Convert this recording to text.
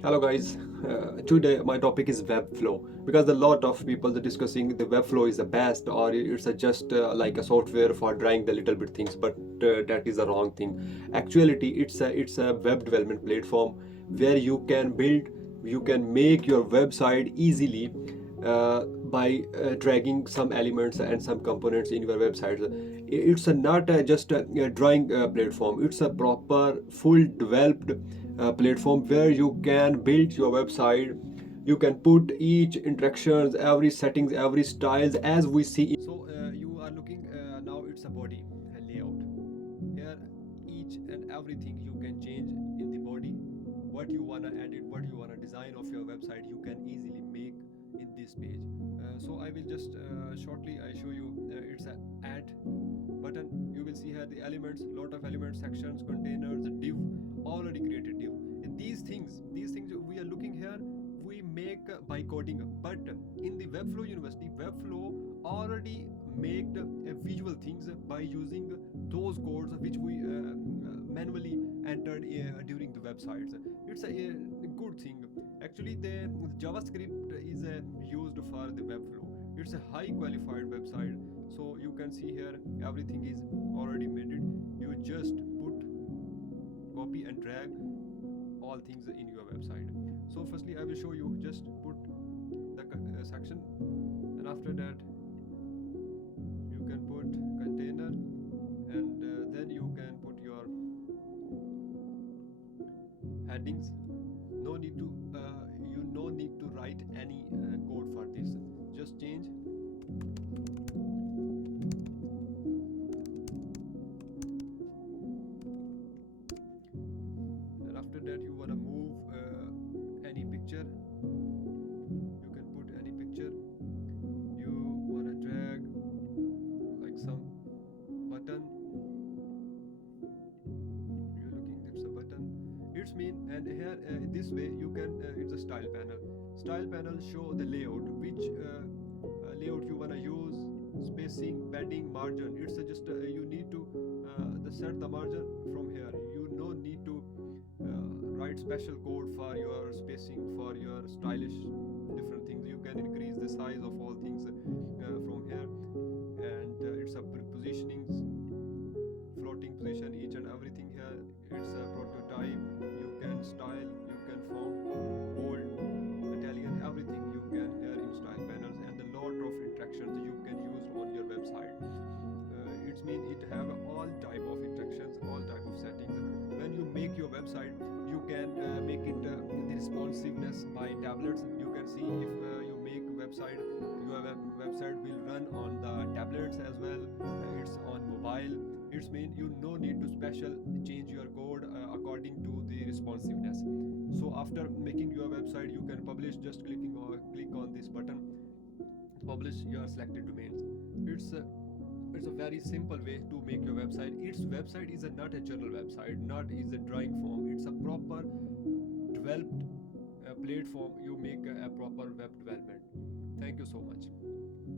Hello guys, today my topic is webflow because a lot of people are discussing the webflow is the best or it's just like a software for drawing the little bit things, but that is the wrong thing. Actuality, it's a web development platform where you can build, you can make your website easily by dragging some elements and some components in your website. It's not just a drawing platform, it's a proper full developed platform where you can build your website. You can put each interactions, every settings, every styles as we see. So you are looking now, it's a body layout. Here each and everything you can change in the body. What you wanna edit, what you wanna design of your website, you can easily make in this page. So I will just shortly I show you. It's a add button. You will see here the elements, lot of elements, sections, containers, div, already created div. And these things we are looking here, we make by coding. But in the Webflow University, Webflow already make visual things by using those codes which we manually entered during the websites. It's a good thing. Actually, the JavaScript is used for the Webflow. It's a high qualified website. So you can see here everything is already made it. You just put, copy and drag all things in your website. So firstly I will show you, just put the section, and after that you can put container, and then you can put your headings. No need to you no need to write any code for this. Just change, and after that you want to move any picture. You can put any picture. You want to drag like some button. You're looking, it's a button, it's mean. And here this way you can it's a style panel. Style panel show the layout, which layout you want to use, spacing, padding, margin. It's just you need to set the margin from here. You no need to write special code for your spacing, for your stylish different things. You can increase the size of all things from here. And it's a positionings, floating position, each and everything here. It's a prototype. You can style, you can font, bold, Italian, everything you can here in style panels, and a lot of interactions you can use on your website. It's mean it have all type of interactions, all type of settings. When you make your website, you can make it the responsiveness by tablets. You can see if you make website, your website will run on the tablets as well. It's on mobile. It's mean you no need to special change your code according to the responsiveness. So after making your website, you can publish, just click on this button, publish your selected domains. It's a very simple way to make your website. Its website is not a journal website, not is a drawing form. It's a proper developed platform. You make a proper web development. Thank you so much.